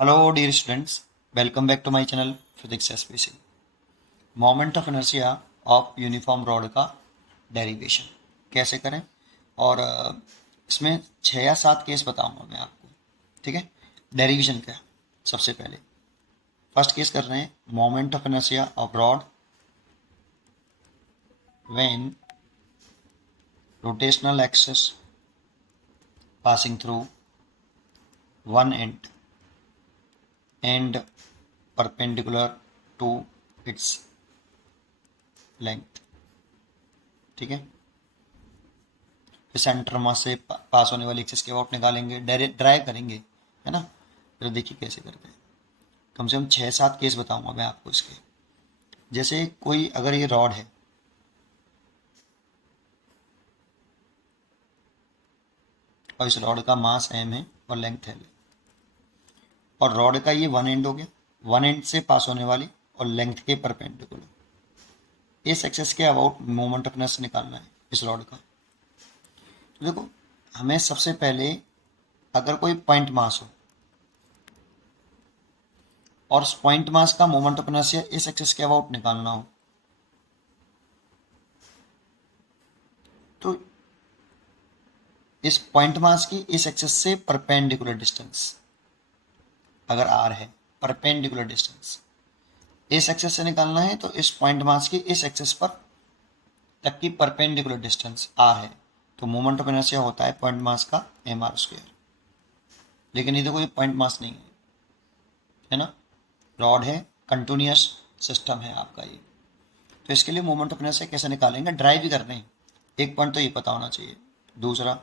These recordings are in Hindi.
Hello dear students, welcome back to my channel Physics SPC. Moment of inertia of uniform rod का डेरिवेशन कैसे करें और इसमें 6 या 7 केस बताऊंगा मैं आपको। ठीक है, डेरिवेशन क्या सबसे पहले फर्स्ट केस कर रहे हैं। Moment of inertia of rod when rotational axis passing through one end perpendicular to its length. ठीक है, फिर सेंटर मास से पास होने वाली एक्सिस के अबाउट निकालेंगे, ड्राइव करेंगे, है ना। फिर देखिए कैसे करते हैं। कम से कम 6-7 केस बताऊंगा मैं आपको इसके। जैसे कोई अगर ये रॉड है और इस रॉड का मास m है और लेंथ है, और रॉड का ये वन एंड हो गया, वन एंड से पास होने वाली और लेंथ के परपेंडिकुलर इस एक्सिस के अबाउट मोमेंट ऑफ इनर्शिया निकालना है इस रॉड का। तो देखो, हमें सबसे पहले अगर कोई पॉइंट मास हो और उस पॉइंट मास का मोमेंट ऑफ इनर्शिया इस एक्सिस के अबाउट निकालना हो, तो इस पॉइंट मास की इस एक्सिस से परपेंडिकुलर डिस्टेंस अगर r है, परपेंडिकुलर डिस्टेंस इस एक्सिस से निकालना है, तो इस पॉइंट मास की इस एक्सिस पर तक की परपेंडिकुलर डिस्टेंस r है, तो मोमेंट ऑफ इनर्शिया होता है पॉइंट मास का mr²। लेकिन ये तो कोई पॉइंट मास नहीं है ना, रॉड है, कंटिन्यूअस सिस्टम है आपका ये। तो इसके लिए मोमेंट ऑफ इनर्शिया कैसे निकालेंगे, ड्राइव भी करने हैं। एक पॉइंट तो ये पता होना चाहिए। दूसरा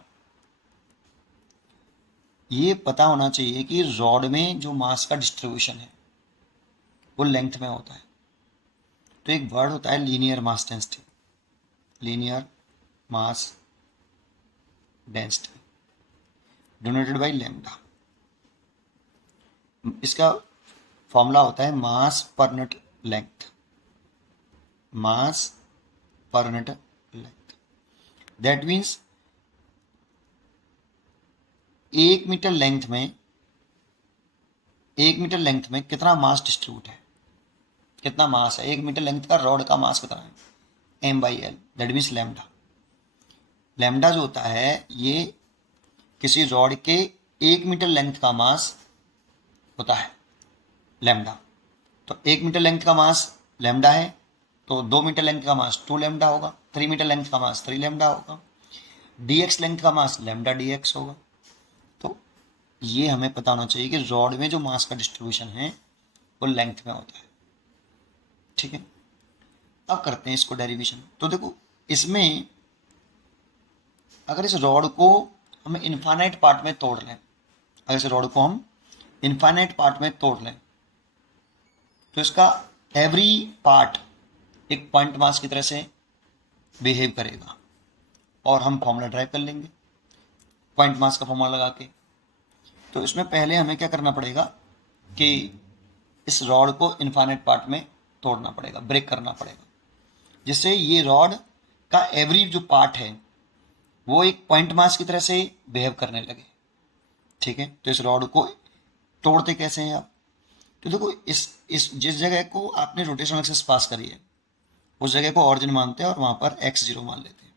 ये पता होना चाहिए कि रॉड में जो मास का डिस्ट्रीब्यूशन है वो लेंथ में होता है। तो एक वर्ड होता है linear mass density, linear mass density denoted by lambda. इसका फॉर्मूला होता है mass per unit length, mass per unit length. That means 1 metre length में, 1 मीटर लेंथ में कितना मास डिस्ट्रीब्यूट है, कितना मास है 1 मीटर लेंथ का रॉड का मास कितना है, m/l, that means lambda. Lambda जो होता है ये किसी रॉड के 1 मीटर लेंथ का मास होता है लैम्डा। तो 1 मीटर लेंथ का मास लैम्डा है, तो 2 मीटर लेंथ का मास 2 लैम्डा होगा, 3 मीटर लेंथ का मास 3 लैम्डा होगा, dx लेंथ का मास लैम्डा dx होगा। तो ये हमें पता होना चाहिए कि रॉड में जो मास का डिस्ट्रीब्यूशन है वो लेंथ में होता है। ठीक है, अब करते हैं इसको डेरिवेशन। तो देखो, इसमें अगर इस रॉड को हम इनफाइनाइट पार्ट में तोड़ लें, अगर इस रॉड को हम इनफाइनाइट पार्ट में तोड़ लें, तो इसका एवरी पार्ट एक पॉइंट मास की तरह से बिहेव करेगा, और हम फॉर्मूला ड्राइव कर लेंगे पॉइंट मास का फॉर्मूला लगा के। तो इसमें पहले हमें क्या करना पड़ेगा कि इस रॉड को इनफाइनाइट पार्ट में तोड़ना पड़ेगा, ब्रेक करना पड़ेगा, जिससे ये रॉड का एवरी जो पार्ट है वो एक पॉइंट मास की तरह से बिहेव करने लगे। ठीक है, तो इस रॉड को तोड़ते कैसे हैं आप, तो देखो, इस जिस जगह को आपने रोटेशनल एक्सिस पास करी है उस जगह को ऑरिजिन मानते हैं और वहां पर x0 मान लेते हैं,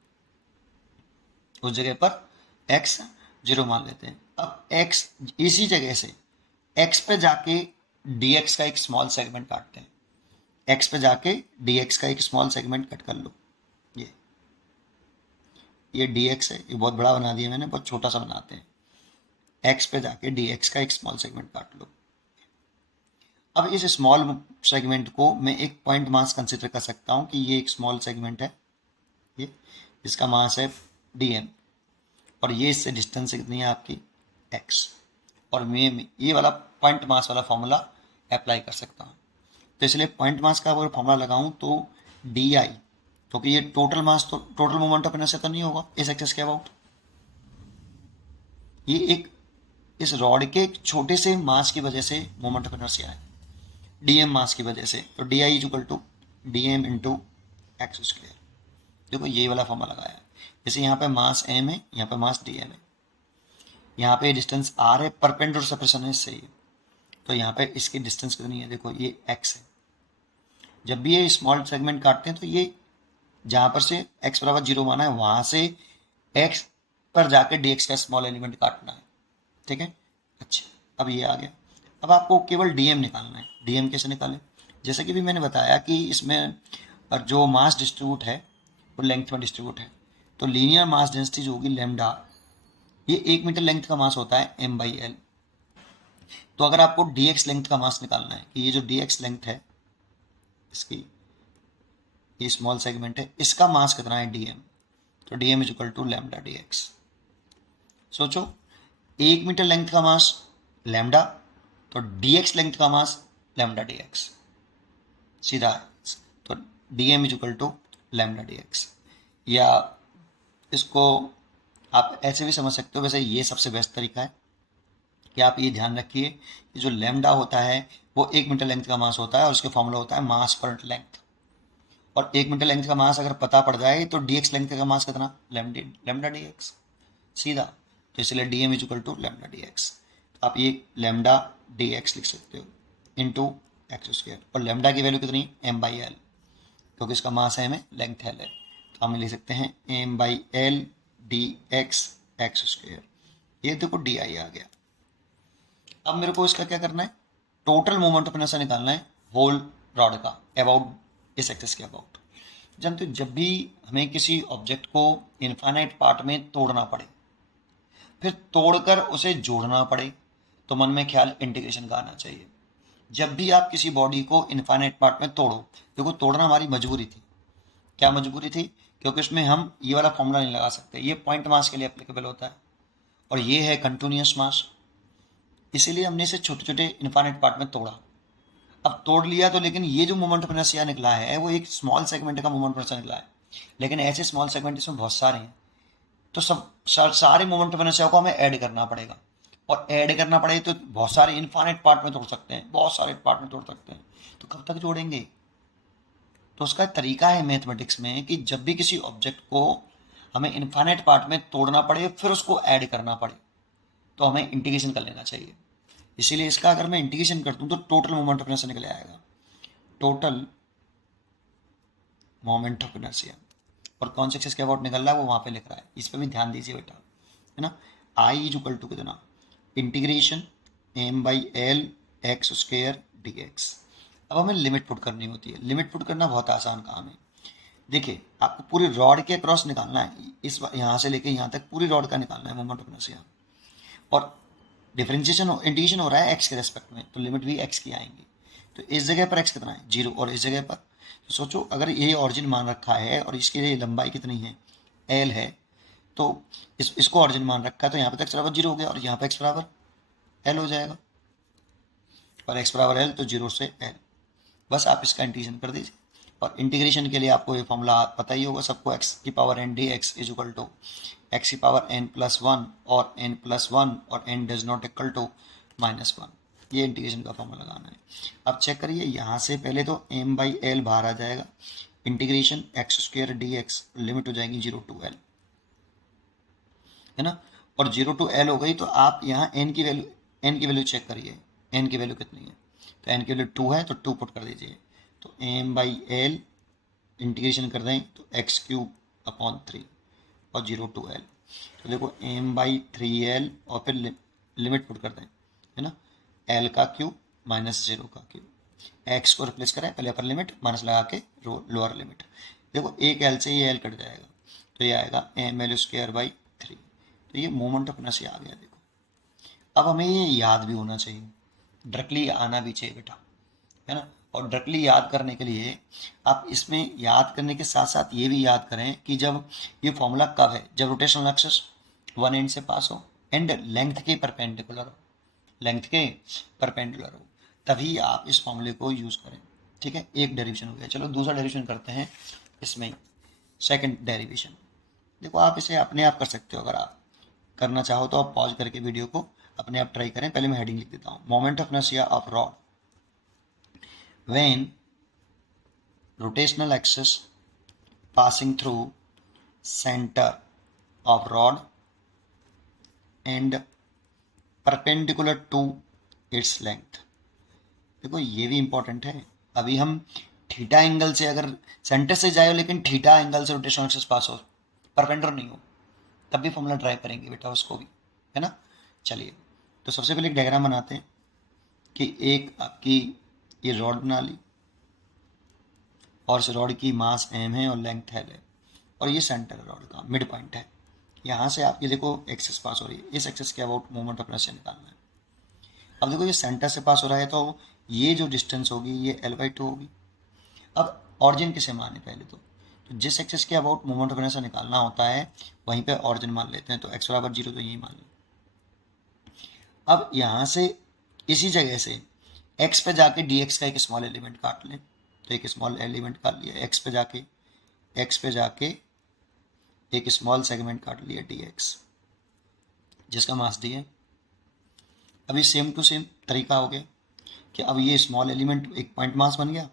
उस जगह पर x0 मान लेते हैं। अब x इसी जगह से x पे जाके dx का एक स्मॉल सेगमेंट काटते हैं, x पे जाके dx का एक स्मॉल सेगमेंट कट कर लो। ये dx है, ये बहुत बड़ा बना दिया मैंने, बहुत छोटा सा बनाते हैं। x पे जाके dx का एक स्मॉल सेगमेंट काट लो। अब इस स्मॉल सेगमेंट को मैं एक पॉइंट मास कंसिडर कर सकता हूँ कि ये एक स्मॉल सेगमेंट है, ये इसका मास है dm, और ये इससे डिस्टेंस कितनी है आपकी x, और मैं ये वाला पॉइंट मास वाला फॉर्मूला अप्लाई कर सकता हूँ। तो इसलिए पॉइंट मास का अगर फॉर्मूला लगाऊं तो डी आई, क्योंकि ये टोटल मास, तो टोटल मोमेंट ऑफ इनर्शिया तो नहीं होगा इस एक्सिस के अबाउट, ये एक इस रॉड के एक छोटे से मास की वजह से मोमेंट ऑफ इनर्शिया है, डीएम मास की वजह से। तो D i equal to d M into x square. देखो ये वाला फॉर्मूला लगाया है। जैसे यहाँ पे मास एम है, यहाँ पे मास डी एम है, यहाँ पे डिस्टेंस आर है, परपेंडिकुलर सेपरेशन है इससे, तो यहाँ पे इसकी डिस्टेंस कितनी है, देखो ये x है। जब भी ये स्मॉल सेगमेंट काटते हैं तो ये जहाँ पर से x बराबर 0 माना है वहाँ से x पर जाके dx का स्मॉल एलिमेंट काटना है, ठीक है। अच्छा, अब ये आ गया। अब आपको केवल dm निकालना है। dm कैसे निकालें, जैसे कि भी मैंने बताया कि इसमें जो मास डिस्ट्रीब्यूट है वो लेंथ में डिस्ट्रीब्यूट है, तो लीनियर मास डेंसिटी जो होगी लैम्डा, ये 1 मीटर लेंथ का मास होता है m/l। तो अगर आपको dx लेंथ का मास निकालना है कि ये जो dx लेंथ है इसकी, ये स्मॉल सेगमेंट है, इसका मास कितना है dm, तो dm is equal to lambda dx। सोचो 1 मीटर लेंथ का मास लैम्डा, तो dx लेंथ का मास लैम्डा dx, सीधा है। तो dm is equal to lambda dx। या इसको आप ऐसे भी समझ सकते हो, वैसे ये सबसे बेस्ट तरीका है कि आप ये ध्यान रखिए कि जो लैम्डा होता है वो 1 मीटर लेंथ का मास होता है और उसके फॉर्मूला होता है मास पर लेंथ। और 1 मीटर लेंथ का मास अगर पता पड़ जाए तो dx लेंथ का मास कितना, लैम्डा dx, सीधा। तो इसलिए dm is equal to lambda dx। आप ये लैम्डा dx लिख सकते हो इंटू x², और लैम्डा की वैल्यू कितनी, m/l, क्योंकि इसका मास है, हमें लेंथ है, तो हम लिख सकते हैं m/l dx x²। ये देखो di आ गया। अब मेरे को इसका क्या करना है, टोटल मोमेंट ऑफ इनर्शिया निकालना है होल रॉड का अबाउट इस एक्सिस के अबाउट। जानते हो जब भी हमें किसी ऑब्जेक्ट को इनफाइनाइट पार्ट में तोड़ना पड़े, फिर तोड़कर उसे जोड़ना पड़े, तो मन में ख्याल इंटीग्रेशन का आना चाहिए। जब भी आप किसी बॉडी को इनफाइनाइट पार्ट में तोड़ो, देखो तोड़ना हमारी मजबूरी थी। क्या मजबूरी थी, क्योंकि उसमें हम ये वाला फॉर्मूला नहीं लगा सकते, ये पॉइंट मास के लिए एप्लीकेबल होता है और ये है कंटिन्यूस मास, इसीलिए हमने इसे छोटे छोटे इनफाइनाइट पार्ट में तोड़ा। अब तोड़ लिया तो, लेकिन ये जो मोमेंट ऑफ इनर्शिया निकला है वो एक स्मॉल सेगमेंट का मोमेंट ऑफ इनर्शिया निकला है, लेकिन ऐसे स्मॉल सेगमेंट इसमें बहुत सारे हैं, तो सारे मोमेंट ऑफ इनर्शिया को हमें ऐड करना पड़ेगा। और ऐड करना पड़े तो बहुत सारे इनफाइनाइट पार्ट में तोड़ सकते हैं, बहुत सारे पार्ट में तोड़ सकते हैं, तो कब तक जोड़ेंगे। तो उसका तरीका है मैथमेटिक्स में कि जब भी किसी ऑब्जेक्ट को हमें इनफाइनाइट पार्ट में तोड़ना पड़े फिर उसको ऐड करना पड़े, तो हमें इंटीग्रेशन कर लेना चाहिए। इसीलिए इसका अगर मैं इंटीग्रेशन कर दूं तो टोटल मोमेंट ऑफ इनर्शिया निकल आएगा, टोटल मोमेंट ऑफ इनर्शिया। और कौन से एक्सिस के अबाउट निकल रहा है वो वहां पे लिख रहा है, इस पर भी ध्यान दीजिए बेटा, है ना। आई इज इक्वल टू कितना, इंटीग्रेशन m/l x² dx। अब हमें लिमिट पुट करनी होती है, लिमिट पुट करना बहुत आसान काम है। देखिए आपको पूरी रॉड के क्रॉस निकालना है, इस यहाँ से लेके यहाँ तक पूरी रॉड का निकालना है मोमेंट ऑफ इनर्शिया, और डिफरेंशिएशन इंटीग्रेशन हो रहा है x के रेस्पेक्ट में, तो लिमिट भी x की आएंगी। तो इस जगह पर x कितना है 0, और इस जगह पर, तो सोचो अगर ये ऑरिजिन मान रखा है और इसकी ये लंबाई कितनी है l है, तो इसको ऑरिजिन मान रखा है, तो यहाँ पे x बराबर 0 हो गया और यहाँ पे x बराबर l हो जाएगा, और x बराबर l तो 0 से l। बस आप इसका इंटीग्रेशन कर दीजिए, और इंटीग्रेशन के लिए आपको ये फॉर्मूला पता ही होगा सबको, x की power n dx is equal to x की पावर n+1 और n+1 और n does not equal to -1। ये इंटीग्रेशन का फॉर्मूला लगाना है। अब चेक करिए, यहाँ से पहले तो m/l बाहर आ जाएगा, इंटीग्रेशन x² dx, लिमिट हो जाएगी 0 to l, है ना। और 0 to l हो गई तो आप यहाँ n की वैल्यू चेक करिए, n की वैल्यू कितनी है, तो n की वैल्यू 2 है तो 2 पुट कर दीजिए, तो m/l इंटीग्रेशन कर दें तो x³ और 0 to l, तो देखो m/3l और फिर लिमिट पुट कर दें, है ना, l का क्यूब -0 का क्यूब, x को रिप्लेस करें पहले अपर लिमिट, माइनस लगा के लोअर लिमिट, देखो एक l से ये l कट जाएगा, तो ये आएगा ml²/3। तो ये मोमेंट ऑफ इनर्शिया आ गया। देखो अब हमें ये याद भी होना चाहिए, डायरेक्टली आना भी चाहिए बेटा, है ना। और डायरेक्टली याद करने के लिए आप इसमें याद करने के साथ साथ ये भी याद करें कि जब ये फॉर्मूला कब है, जब रोटेशनल एक्सिस वन एंड से पास हो एंड लेंथ के परपेंडिकुलर हो, लेंथ के परपेंडिकुलर हो, तभी आप इस फॉर्मूले को यूज़ करें। ठीक है, एक डेरिवेशन हो गया। चलो दूसरा डेरिवेशन करते हैं इसमें, सेकंड डेरिवेशन। देखो आप इसे अपने आप कर सकते हो, अगर आप करना चाहो तो आप पॉज करके वीडियो को अपने आप ट्राई करें। पहले मैं हेडिंग लिख देता हूँ, moment of inertia of rod when rotational axis passing through center of rod and perpendicular to its length। देखो ये भी इंपॉर्टेंट है। अभी हम थीटा एंगल से अगर सेंटर से जाए लेकिन थीटा एंगल से रोटेशनल एक्सिस पास हो, परपेंडिकुलर नहीं हो, तब भी फॉर्मूला ड्राइव करेंगे बेटा उसको भी, है ना। चलिए, तो सबसे पहले एक डायग्राम बनाते हैं कि एक आपकी ये रॉड बना ली और इस रॉड की मास एम है और लेंथ एल है और ये सेंटर है रॉड का, मिड पॉइंट है। यहाँ से आपकी देखो एक्सेस पास हो रही है, इस एक्सेस के अबाउट मोमेंट ऑफ इनर्शिया निकालना है। अब देखो ये सेंटर से पास हो रहा है तो ये जो डिस्टेंस होगी ये L/2 होगी। अब ऑरिजिन किसे माने पहले तो जिस एक्सेस के अबाउट मोमेंट ऑफ इनर्शिया निकालना होता है वहीं पे ऑरिजिन मान लेते हैं, तो x बराबर 0 तो यही मान लो। अब यहाँ से इसी जगह से x पे जाके dx का एक स्मॉल एलिमेंट काट लें, तो एक स्मॉल एलिमेंट काट लिया x पे जाके एक स्मॉल सेगमेंट काट लिया dx जिसका मास d है। अभी सेम टू सेम तरीका हो गया कि अब ये स्मॉल एलिमेंट एक पॉइंट मास बन गया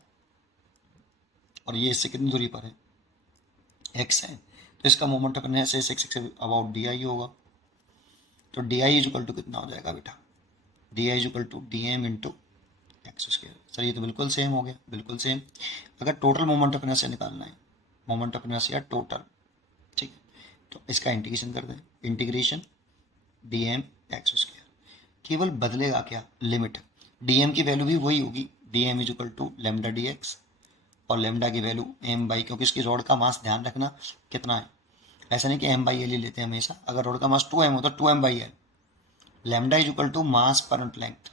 और ये इससे कितनी दूरी पर है, x है, तो इसका मोमेंट ऑफ इनर्शिया से x अबाउट di होगा। तो di इक्वल टू कितना हो जाएगा बेटा, di equal to dm into x square. Sir ये तो बिल्कुल सेम हो गया, बिल्कुल सेम। अगर टोटल मोमेंट ऑफ इनर्शिया निकालना है, मोमेंट ऑफ इनर्शिया टोटल, ठीक है, तो इसका इंटीग्रेशन कर दें, इंटीग्रेशन dm एक्स स्क्वायर। केवल बदलेगा क्या, लिमिट, dm की वैल्यू भी वही होगी, dm is equal to lambda dx और लेमडा की वैल्यू m बाई, क्योंकि इसकी रॉड का मास ध्यान रखना कितना है, ऐसा नहीं कि m बाई एल ही लेते हैं हमेशा। अगर रॉड का मास 2m हो तो 2m by l. Lambda is equal to mass per unit length.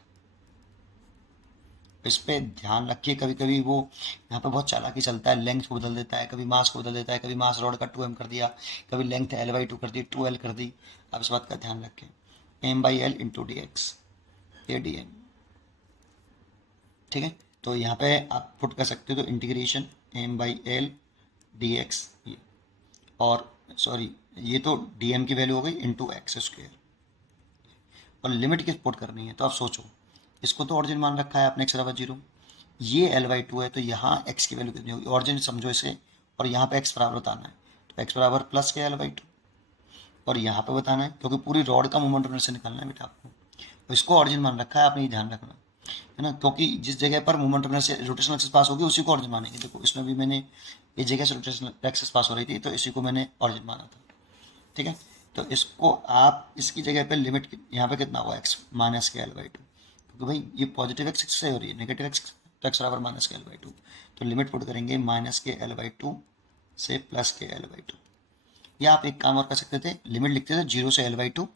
इस पे ध्यान रखिए, कभी कभी वो यहाँ पे बहुत चालाकी चलता है, लेंथ को बदल देता है, कभी मास को बदल देता है, कभी मास रॉड का 2m कर दिया, कभी लेंथ L/2 कर दी, 2l कर दी। अब इस बात का ध्यान रखें, m by L into D x, ये dm, ठीक है। तो यहाँ पे आप पुट कर सकते हो तो integration m by L D X, और सॉरी ये तो dm की वैल्यू हो गई इंटू एक्स स्क्वायर, और लिमिट किस पुट करनी है। तो आप सोचो, इसको तो ऑरिजिन मान रखा है आपने x बराबर 0, ये L/2 है तो यहाँ x की वैल्यू कितनी होगी, ऑरिजिन समझो इसे, और यहाँ पे x बराबर बताना है, तो x बराबर प्लस के L/2, और यहाँ पे बताना है क्योंकि पूरी रॉड का मोमेंट ऑफ इनर्शिया निकालना है बेटा आपको, तो इसको ऑरिजिन मान रखा है, आपने ये ध्यान रखना है ना, क्योंकि जिस जगह पर moment of inertia rotational axis pass होगी उसी को ऑरिजिन मानेंगे। देखो इसमें भी मैंने इस जगह से रोटेशनल एक्सिस पास हो रही थी तो इसी को मैंने ऑरिजिन माना था, ठीक है। तो इसको आप इसकी जगह पे लिमिट यहाँ पे कितना हुआ, x माइनस के L/2, क्योंकि भाई ये पॉजिटिव एक्स से हो रही है, नेगेटिव एक्स तो x बराबर माइनस के L/2, तो लिमिट पुट करेंगे माइनस के L/2 से प्लस के L/2। या आप एक काम और कर सकते थे, लिमिट लिखते थे 0 से L/2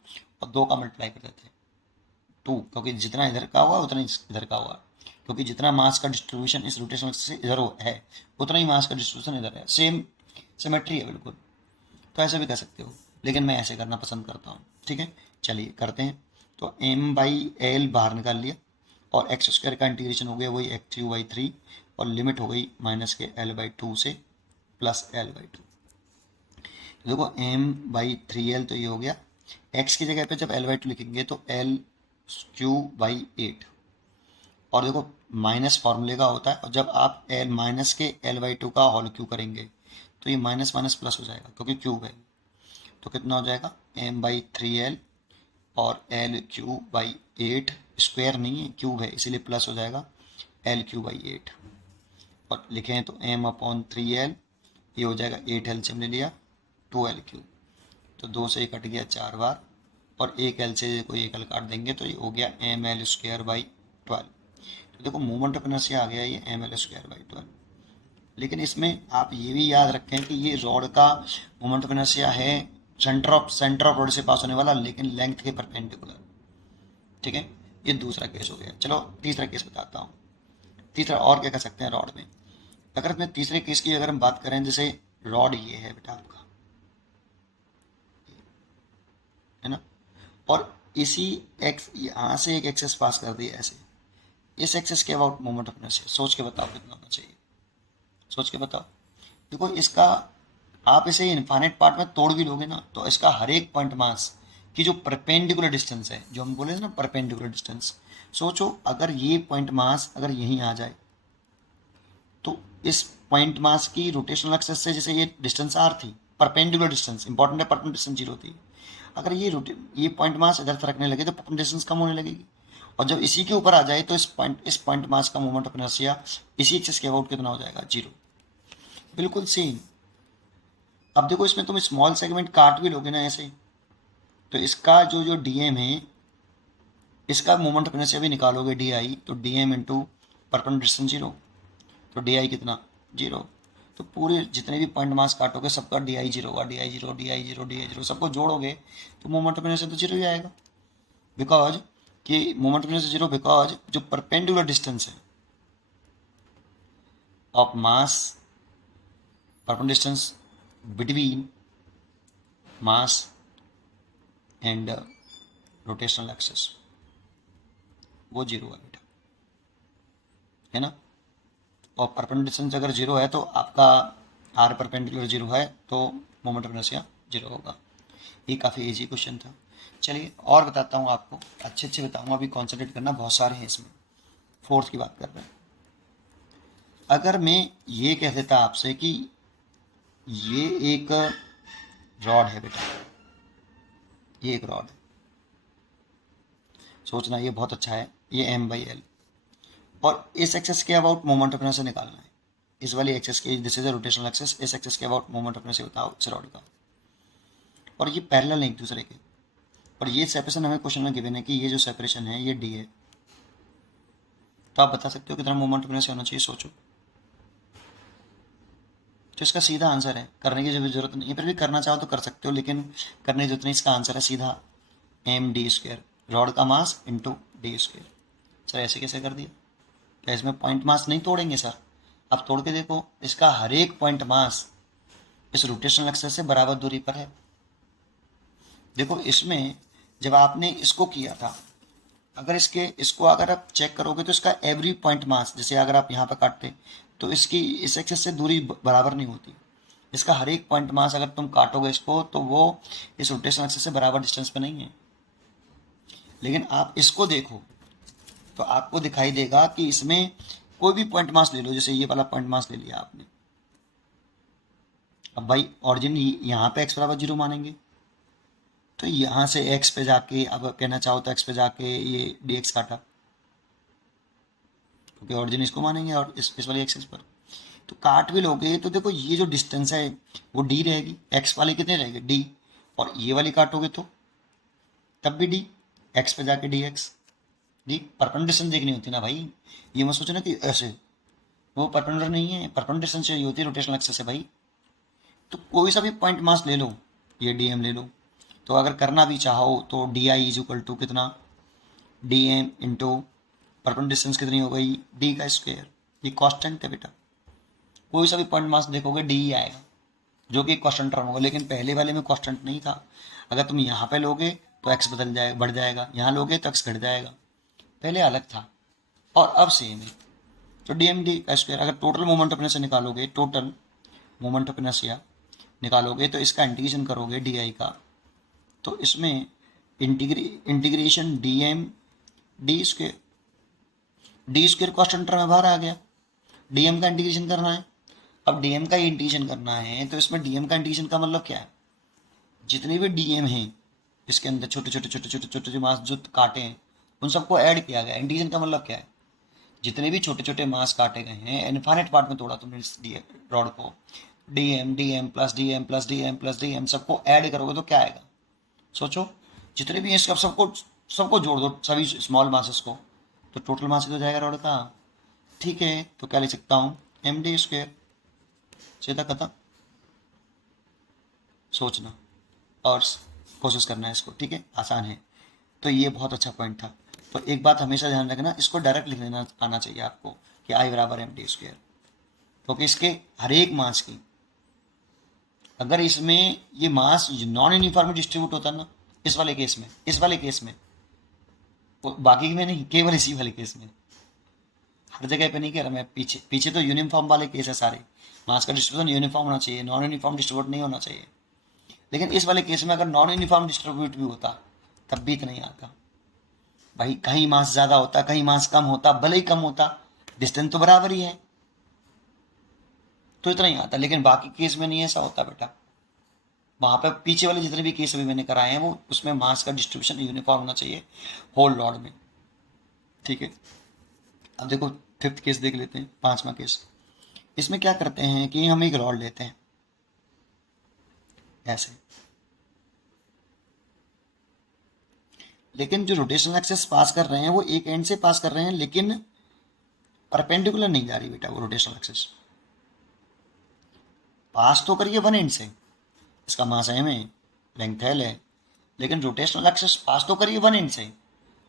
और 2 का मल्टीप्लाई करते थे 2, क्योंकि जितना इधर का हुआ उतना इधर का हुआ, क्योंकि जितना मास का डिस्ट्रीब्यूशन इस रोटेशनल एक्सिस से इधर है उतना ही मास का डिस्ट्रीब्यूशन इधर है, सेम सिमेट्री है बिल्कुल। तो ऐसे भी कर सकते हो, लेकिन मैं ऐसे करना पसंद करता हूँ, ठीक है। चलिए करते हैं, तो m बाई एल बाहर निकाल लिया और एक्स स्क्वायर का इंटीग्रेशन हो गया वही x³ और लिमिट हो गई माइनस के L/2 से प्लस L/2। तो देखो m/3l तो ये हो गया, x की जगह पे जब L/2 लिखेंगे तो L³ 8, और देखो माइनस फार्मूले का होता है, और जब आप माइनस के L/2 का होल क्यूब करेंगे तो ये माइनस माइनस प्लस हो जाएगा क्योंकि क्यूब है, तो कितना हो जाएगा m/3l और L³/8, स्क्वायर नहीं है क्यूब है इसीलिए प्लस हो जाएगा L³/8, और लिखें तो m/3l, ये हो जाएगा 8l से हमने लिया 2l³, तो 2 से कट गया 4 बार, और एक l से कोई एक l काट देंगे तो ये हो गया ml²/12। तो देखो मोमेंट ऑफ इनर्शिया आ गया ये ml²/12, लेकिन इसमें आप ये भी याद रखें कि ये रॉड का मोमेंट ऑफ इनर्शिया है सेंटर ऑफ रॉड से पास होने वाला, लेकिन लेंथ के परपेंडिकुलर, ठीक है। ये दूसरा केस हो गया। चलो तीसरा केस बताता हूँ। तीसरा और क्या कर सकते हैं रॉड में, अगर मैं तीसरे केस की अगर हम बात करें, जैसे रॉड ये है बेटा आपका, है ना, और इसी एक्स यहाँ से एक एक्सेस पास कर दिया ऐसे, इस एक्सेस के अबाउट मोमेंट ऑफ इनर्शिया सोच के बताओ कितना होना चाहिए, सोच के बताओ। देखो इसका आप इसे इनफाइनाइट पार्ट में तोड़ भी लोगे ना तो इसका हर एक पॉइंट मास की जो परपेंडिकुलर डिस्टेंस है, जो हम बोले ना परपेंडिकुलर डिस्टेंस, सोचो अगर ये पॉइंट मास अगर यहीं आ जाए तो इस पॉइंट मास की रोटेशनल एक्सिस से जैसे ये डिस्टेंस r थी, परपेंडिकुलर डिस्टेंस इंपॉर्टेंट है, परपेंडिकुलर डिस्टेंस 0 थी, अगर ये पॉइंट मास इधर से रखने लगे तो परपेंडिकुलर डिस्टेंस कम होने लगेगी, और जब इसी के ऊपर आ जाए तो इस पॉइंट मास का मोमेंट ऑफ इनर्शिया इसी एक्सिस के अबाउट कितना हो जाएगा, 0। बिल्कुल सेम। अब देखो इसमें तुम स्मॉल सेगमेंट काट भी लोगे ना ऐसे, तो इसका जो जो डीएम है इसका मोमेंट ऑफ इनर्शिया भी निकालोगे डी आई, तो d M into perpendicular distance 0, तो डी आई कितना 0। तो पूरे जितने भी पॉइंट मास काटोगे सबका डी आई 0 होगा, D I 0 D I 0 D I 0 सबको जोड़ोगे तो मोमेंट ऑफ इनर्शिया तो 0 ही आएगा। बिकॉज कि मोमेंट ऑफ इनर्शिया 0 बिकॉज जो परपेंडिकुलर डिस्टेंस है of mass, perpendicular distance between mass and rotational axis वो 0 है बेटा, है ना। और परपेंडिकुलर डिस्टेंस अगर 0 है तो आपका आर परपेंडिकुलर 0 है तो मोमेंट ऑफ इनर्शिया 0 होगा। ये काफ़ी इजी क्वेश्चन था। चलिए और बताता हूँ आपको, अच्छे अच्छे बताऊँगा, अभी कॉन्सेंट्रेट करना, बहुत सारे हैं इसमें। फोर्थ की बात कर रहे हैं। अगर मैं ये कह देता आपसे कि ये एक रॉड है बेटा, ये एक रॉड है, सोचना ये बहुत अच्छा है, ये m/l, और इस एक्सेस के अबाउट मोमेंट ऑफ इनर्शिया निकालना है। इस वाली एक्सेस के, this is a rotational axis, इस एक्सेस के अबाउट मोमेंट ऑफ इनर्शिया बताओ इस रॉड का। और ये पैरेलल है एक दूसरे के, और ये सेपरेशन हमें क्वेश्चन में गिवन है कि ये जो सेपरेशन है ये d है। तो आप बता सकते हो कितना मोमेंट ऑफ इनर्शिया होना चाहिए, सोचो। तो इसका सीधा आंसर है, करने की जरूरत नहीं है, फिर भी करना चाहो तो कर सकते हो, लेकिन करने की जरूरत नहीं। इसका आंसर है सीधा md², रॉड का मास इंटू d²। सर ऐसे कैसे कर दिया, क्या इसमें पॉइंट मास नहीं तोड़ेंगे सर? आप तोड़ के देखो, इसका हर एक पॉइंट मास इस रोटेशनल एक्सिस से बराबर दूरी पर है। देखो इसमें जब आपने इसको किया था, अगर इसको अगर आप चेक करोगे तो इसका एवरी पॉइंट मास, जैसे अगर आप यहाँ पर काटते तो इसकी इस एक्सिस से दूरी बराबर नहीं होती। इसका हर एक पॉइंट मास अगर तुम काटोगे इसको तो वो इस रोटेशनल एक्सिस से बराबर डिस्टेंस पे नहीं है। लेकिन आप इसको देखो तो आपको दिखाई देगा कि इसमें कोई भी पॉइंट मास ले लो, जैसे ये वाला पॉइंट मास ले लिया आपने, अब भाई ऑरिजिन यहाँ पे x बराबर 0 मानेंगे, तो यहाँ से x पे जाके, अब कहना चाहो तो x पे जाके ये dx काटा, क्योंकि ऑरिजिन इसको मानेंगे और इस वाली एक्सिस पर। तो काट भी लोगे तो देखो ये जो डिस्टेंस है वो d रहेगी, x वाली कितनी रहेगी d, और ये वाली काटोगे तो तब भी d, x पे जाके dx। दी परपेंडिकुलर डिस्टेंस देखनी होती ना भाई, ये मत सोचो ना कि ऐसे, वो परपेंडिकुलर नहीं है, परपेंडिकुलर डिस्टेंस चाहिए होती है, रोटेशनल एक्सिस है भाई। तो कोई सा भी पॉइंट मास ले लो, ये डी एम ले लो, तो अगर करना भी चाहो तो D I is equal to कितना, D M into perpendicular distance कितनी हो गई, डी का स्क्वायर। ये कॉन्स्टेंट है बेटा, कोई सा भी पॉइंट मास देखोगे डी ही आएगा, जो कि कॉन्स्टेंट टर्म होगा। लेकिन पहले वाले में कॉन्स्टेंट नहीं था, अगर तुम यहाँ पे लोगे तो एक्स बदल जाएगा, बढ़ जाएगा, यहाँ लोगे तो एक्स घट जाएगा, पहले अलग था और अब सेम है। तो डी एम डी का स्क्वायर। अगर टोटल मोमेंट ऑफ इनर्शिया निकालोगे, टोटल मोमेंट ऑफ इनर्शिया निकालोगे तो इसका इंटीग्रेशन करोगे डी आई का, तो इसमें integration d m d square constant term में बाहर आ गया, डी एम का इंटीग्रेशन करना है। अब डी एम का इंटीग्रेशन करना है तो इसमें डी एम का इंटीग्रेशन का मतलब क्या है, जितने भी डी एम हैं इसके अंदर छोटे छोटे छोटे छोटे छोटे जो मास जो काटे हैं उन सबको ऐड किया गया। इंटीग्रेशन का मतलब क्या है, जितने भी छोटे छोटे मास काटे गए हैं, इनफाइनाइट पार्ट में तोड़ा तुमने इस रॉड को, d m plus d m plus d m plus d m सबको ऐड करोगे तो क्या आएगा, सोचो। जितने भी इसका सबको सबको जोड़ दो, सभी स्मॉल मासेस को, तो टोटल मास हो जाएगा रॉड का। ठीक है, तो क्या लिख सकता हूँ, md², सीधा खत्म। सोचना और कोशिश करना है इसको, ठीक है, आसान है। तो ये बहुत अच्छा पॉइंट था। तो एक बात हमेशा ध्यान रखना, इसको डायरेक्ट लिख लेना आना चाहिए आपको कि I बराबर md², क्योंकि इसके हर एक मास की, अगर इसमें ये मास नॉन यूनिफॉर्म डिस्ट्रीब्यूट होता ना, इस वाले केस में बाकी में नहीं, केवल इसी वाले केस में, हर जगह पे नहीं कह रहा मैं, पीछे तो यूनिफॉर्म वाले केस है सारे, मास का डिस्ट्रीब्यूशन यूनिफॉर्म होना चाहिए, नॉन यूनिफॉर्म डिस्ट्रीब्यूट नहीं होना चाहिए। लेकिन इस वाले केस में अगर नॉन यूनिफॉर्म डिस्ट्रीब्यूट भी होता तब भी इतना ही आता भाई, कहीं मास ज़्यादा होता, कहीं मास कम होता, भले ही कम होता, डिस्टेंस तो बराबर ही है, तो इतना ही आता। लेकिन बाकी केस में नहीं ऐसा होता बेटा, वहाँ पे पीछे वाले जितने भी केस अभी मैंने कराए हैं वो उसमें मास का डिस्ट्रीब्यूशन यूनिफॉर्म होना चाहिए होल रॉड में। ठीक है, अब देखो फिफ्थ केस देख लेते हैं, पांचवा केस। इसमें क्या करते हैं कि हम एक रॉड लेते हैं ऐसे, लेकिन जो रोटेशनल एक्सेस पास कर रहे हैं वो एक एंड से पास कर रहे हैं, लेकिन परपेंडिकुलर नहीं जा रही बेटा वो रोटेशनल एक्सेस। पास तो करिए वन एंड से, इसका मास एम है, लेंथ एल है, लेकिन रोटेशनल एक्सेस पास तो करिए वन एंड से,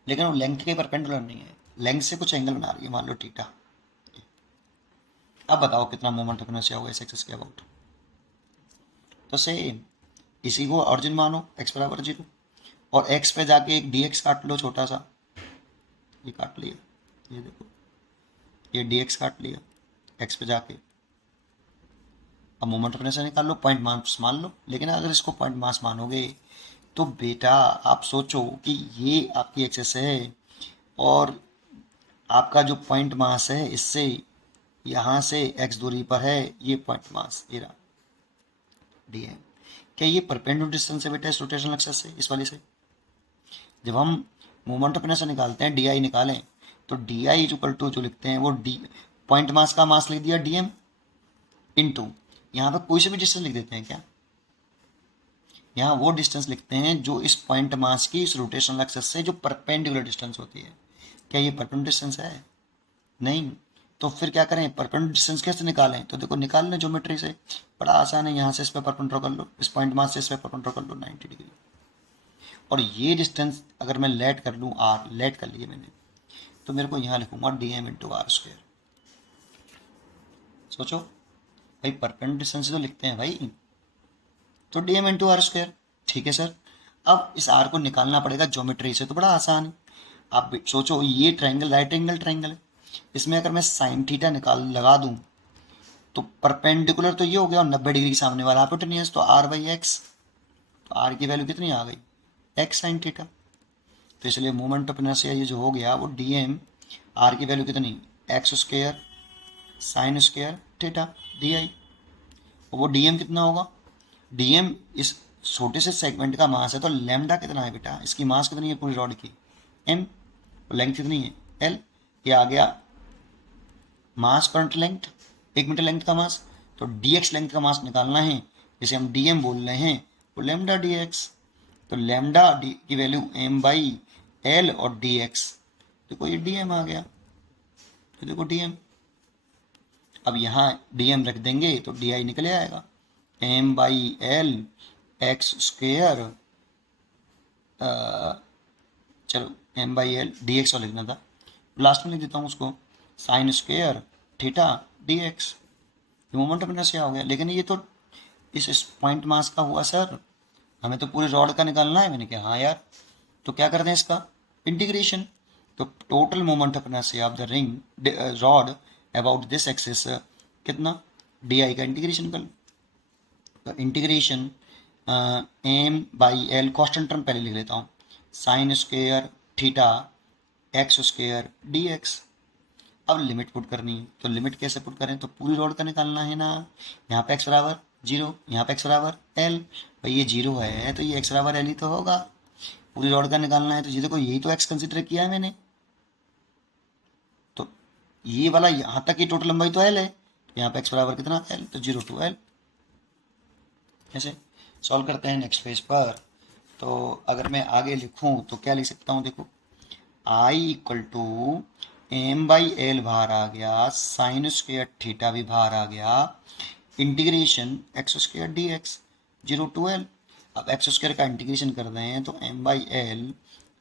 लेकिन वो लेंथ के परपेंडिकुलर नहीं है, लेंथ से कुछ एंगल बना रही है, मान लो थीटा। अब बताओ कितना मोमेंट ऑफ इनर्शिया होगा इस एक्सेस के अबाउट। तो सेम इसी को ऑरिजिन मानो x बराबर 0, और x पे जाके एक dx काट लो छोटा सा, ये काट लिया, ये देखो ये dx काट लिया x पे जाके। अब मोमेंट ऑफ इनर्शिया निकाल लो, पॉइंट मास मान लो, लेकिन अगर इसको पॉइंट मास मानोगे तो बेटा आप सोचो कि ये आपकी एक्सेस है, और आपका जो पॉइंट मास है इससे यहाँ से x दूरी पर है, ये पॉइंट मास ये रहा dm। क्या ये परपेंडिकुलर डिस्टेंस है बेटा इस रोटेशनल एक्सेस से, इस वाले से? जब हम मोमेंट ऑफ इनर्शिया निकालते हैं डी आई निकालें, तो डी आई इक्वल टू जो लिखते हैं वो डी पॉइंट मास का मास लिख दिया डीएम इनटू, यहाँ पर कोई से भी डिस्टेंस लिख देते हैं क्या? यहाँ वो डिस्टेंस लिखते हैं जो इस पॉइंट मास की इस रोटेशनल एक्सेस से जो परपेंडिकुलर डिस्टेंस होती है। क्या ये परपेंडिकुलर डिस्टेंस है? नहीं। तो फिर क्या करें, परपेंडिकुलर डिस्टेंस कैसे निकालें? तो देखो निकाल लें ज्योमेट्री से, बड़ा आसान है। यहाँ से इस पर परपेंडिकुलर कर लो, इस पॉइंट मास से इस पर परपेंडिकुलर कर लो 90 डिग्री, और ये डिस्टेंस अगर मैं लेट कर लूँ आर, लेट कर लिए मैंने, तो मेरे को यहाँ लिखूंगा d M into r square. सोचो भाई, परपेंडिकुलर डिस्टेंस तो लिखते हैं भाई, तो d M into r square. ठीक है सर, अब इस आर को निकालना पड़ेगा ज्योमेट्री से, तो बड़ा आसान है। आप सोचो ये ट्रायंगल राइट एंगल ट्रायंगल है, इसमें अगर मैं साइन थीटा निकाल लगा दूं तो परपेंडिकुलर तो ये हो गया और 90 डिग्री के सामने वाला हाइपोटेन्यूज, तो आर बाई एक्स, तो आर की वैल्यू कितनी आ गई, एक्स साइन थीटा। तो इसलिए मोमेंट ऑफ इनर्शिया ये जो हो गया वो डी एम, आर की वैल्यू कितनी, x square sine square theta D I. वो डी एम कितना होगा, डी एम इस छोटे से सेगमेंट का मास है, तो लेमडा कितना है बेटा, इसकी मास कितनी है पूरी रॉड की, एम, लेंथ कितनी है एल, ये आ गया मास पर लेंथ, 1 मीटर लेंथ का मास। तो डी एक्स लेंथ का मास निकालना है, जिसे हम डी एम बोल रहे हैं, वो लेमडा डी एक्स। तो लेमडा डी की वैल्यू एम बाई एल और डी एक्स, देखो ये डी एम आ गया, तो देखो डी एम। अब यहाँ डी एम रख देंगे तो डी आई निकल आएगा, M by L X square, चलो M by L D X और लिखना था, लास्ट में लिख देता हूँ उसको, sine square theta D X. Moment of inertia हो गया, लेकिन ये तो इस पॉइंट मास का हुआ सर, हमें तो पूरे रॉड का निकालना है। मैंने कहा हाँ यार, तो क्या करते हैं इसका इंटीग्रेशन। तो total moment of inertia of the ring rod about this axis कितना, डी आई का इंटीग्रेशन कर लो। तो integration m by l, constant term पहले लिख लेता हूँ, sine square theta x square d x. अब लिमिट पुट करनी है, तो लिमिट कैसे पुट करें, तो पूरी रॉड का निकालना है ना। यहाँ पे x बराबर 0, यहाँ पे x बराबर l, भाई ये 0 है तो ये x बराबर l ही तो होगा। पूरी रॉड का निकालना है तो ये देखो यही तो x कंसिडर किया है मैंने, तो ये वाला यहाँ तक की टोटल लंबाई तो l है, तो यहाँ पे x बराबर कितना l, तो 0 to l। ऐसे सॉल्व करते हैं नेक्स्ट पेज पर। तो अगर मैं आगे लिखूँ तो क्या लिख सकता हूँ, देखो I equal to m by l बाहर आ गया, साइन स्क्वेयर थीटा भी बाहर आ गया, integration x square d x 0 to l। अब एक्स स्क्वेयर का इंटीग्रेशन कर रहे हैं तो m by l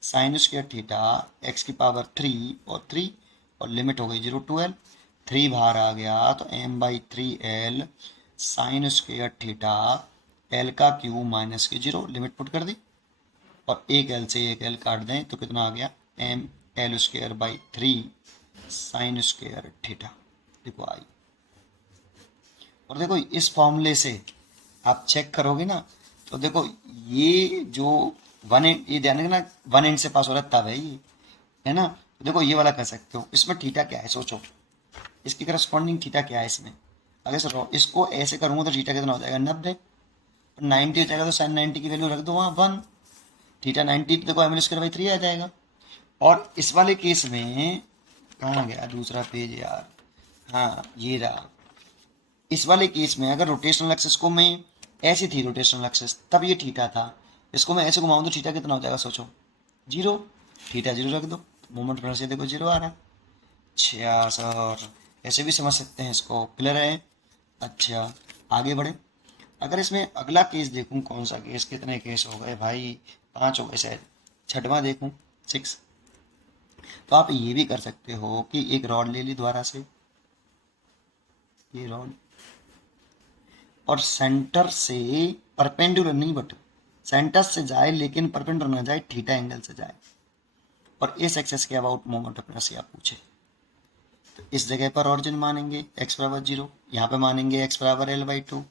sine square theta x की पावर 3 और 3, और लिमिट हो गई 0 to l, 3 बाहर आ गया तो m by 3 l sine square theta l का क्यू माइनस की 0, लिमिट पुट कर दी, और एक एल से एक एल काट दें तो कितना आ गया, m l square by 3 sine square theta, देखो आई। और देखो इस फॉर्मूले से आप चेक करोगे ना, तो देखो ये जो वन एंड, ये ध्यान रखना वन एंड से पास हो रहा है तब है ये, है ना। तो देखो ये वाला कर सकते हो, इसमें थीटा क्या है सोचो, इसकी करस्पॉन्डिंग थीटा क्या है इसमें। अगर सर इसको ऐसे करूँगा तो थीटा कितना हो जाएगा 90, 90 हो जाएगा तो साइन 90 की वैल्यू रख दो वहाँ 1, थीटा 90 देखो एम एल स्क्वायर बाई 3 आ जाएगा। और इस वाले केस में कहाँ गया दूसरा पेज यार, हाँ ये रहा। इस वाले केस में अगर रोटेशनल एक्सिस को मैं ऐसी थी रोटेशनल एक्सिस, तब ये थीटा था, इसको मैं ऐसे घुमाऊँ तो थीटा कितना हो जाएगा सोचो, जीरो। थीटा जीरो रख दो, मोमेंट पर से देखो जीरो आ रहा है। अच्छा सर ऐसे भी समझ सकते हैं इसको, क्लियर है। अच्छा आगे बढ़े। अगर इसमें अगला केस देखूं, कौन सा केस, कितने केस हो गए भाई, 5 हो गए शायद, छठवां देखूं, 6। तो आप ये भी कर सकते हो कि एक रॉड ले ली द्वारा से, ये रॉड, और सेंटर से परपेंडिकुलर नहीं बट सेंटर से जाए लेकिन परपेंडिकुलर ना जाए, थीटा एंगल से जाए, और इस एक्सेस के अबाउट मोमेंट ऑफ इनर्शिया पूछे, तो इस जगह पर ऑरिजिन मानेंगे x बराबर 0, यहाँ पे मानेंगे x बराबर L/2,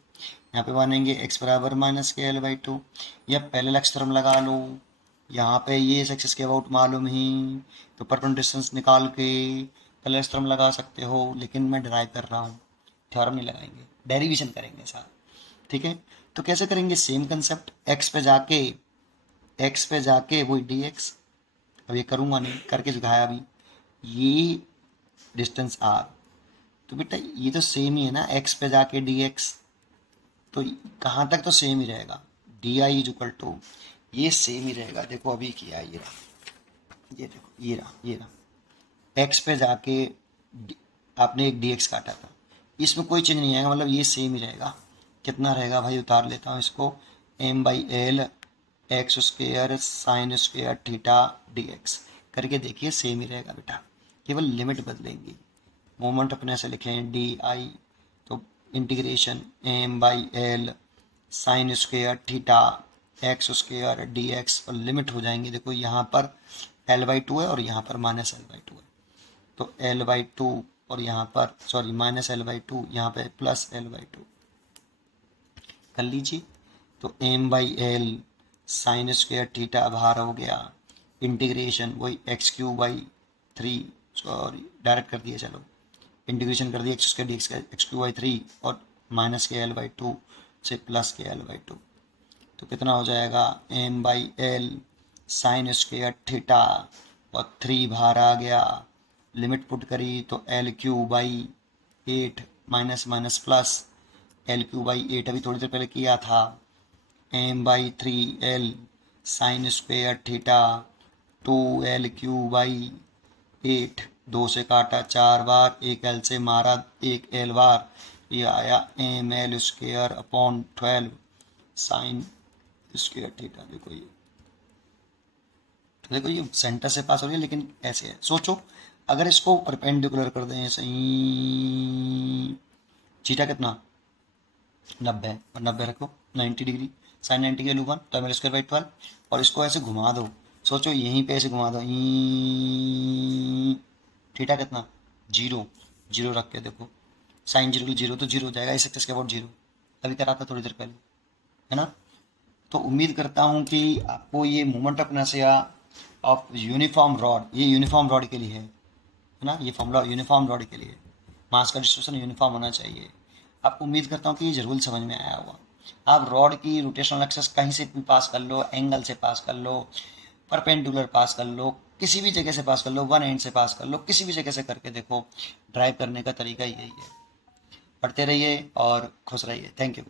यहाँ पे मानेंगे x बराबर माइनस के L/2, या पैरेलल थ्योरम लगा लो, यहाँ पे ये इस एक्सिस के अबाउट मालूम ही, तो परपेंडिकुलर डिस्टेंस निकाल के पैरेलल थ्योरम लगा सकते हो, लेकिन मैं ड्राइव कर रहा हूँ, थ्योरम नहीं लगाएंगे, डेरिवेशन करेंगे साथ, ठीक है। तो कैसे करेंगे, सेम कंसेप्ट, x पे जाके वही dx, अब ये करूँगा नहीं, करके दिखाया अभी, ये डिस्टेंस r, तो बेटा ये तो सेम ही है ना, x पे जाके dx, तो कहाँ तक तो सेम ही रहेगा, d I is equal to, ये सेम ही रहेगा। देखो अभी किया ये रहा, ये देखो ये रहा x पे जाके आपने एक dx काटा था, इसमें कोई चेंज नहीं आएगा, मतलब ये सेम ही रहेगा। कितना रहेगा भाई, उतार लेता हूँ इसको, m/l x square sine square theta dx करके देखिए, सेम ही रहेगा बेटा, केवल लिमिट बदलेंगी। मोमेंट अपने से लिखें डी आई, तो integration m/l sign square theta x square dx, और लिमिट हो जाएंगी, देखो यहाँ पर L/2 है और यहाँ पर माइनस L/2 है, तो L/2 और यहाँ पर सॉरी माइनस L/2, यहाँ पे प्लस L/2 कर लीजिए, तो m/l साइन स्क्वेयर थीटा बाहर हो गया, इंटीग्रेशन वही x³/3, सॉरी डायरेक्ट कर दिया, चलो इंटीग्रेशन कर दिया x² dx का x³/3 और माइनस के L/2 से प्लस के L/2, तो कितना हो जाएगा m/l साइन स्क्वेयर थीटा, और 3 बाहर आ गया, लिमिट पुट करी तो L³/8 minus minus plus L³/8 अभी थोड़ी देर पहले किया था, m/3l sign square theta 2L³/8, 2 से काटा 4 बार, एक L से मारा एक L बार, ये आया ml² साइन स्क्वेयर थीटा। देखो ये सेंटर से पास हो रही है, लेकिन ऐसे है, सोचो अगर इसको परपेंडिकुलर कर दें सही, थीटा कितना 90 है, और 90 रखो 90 डिग्री, साइन 90 के वैल्यू 1, तो ml²/12, और इसको ऐसे घुमा दो, सोचो यहीं पे ऐसे घुमा दो, थीटा कितना 0, 0 रख के देखो, साइन 0 की 0 तो 0 हो जाएगा, इस एक्सिस के अबाउट 0, अभी करा था थोड़ी देर पहले, है ना। तो उम्मीद करता हूँ कि आपको ये moment of inertia of uniform rod, ये यूनिफॉर्म रॉड के लिए है ना, ये फॉर्मूला यूनिफॉर्म रॉड के लिए, मास का डिस्ट्रीब्यूशन यूनिफॉर्म होना चाहिए। आपको उम्मीद करता हूँ कि ये जरूर समझ में आया होगा। आप रॉड की रोटेशनल एक्सिस कहीं से भी पास कर लो, एंगल से पास कर लो, परपेंडिकुलर पास कर लो, किसी भी जगह से पास कर लो, वन एंड से पास कर लो, किसी भी जगह से करके देखो, ड्राइव करने का तरीका यही है। पढ़ते रहिए और खुश रहिए, थैंक यू।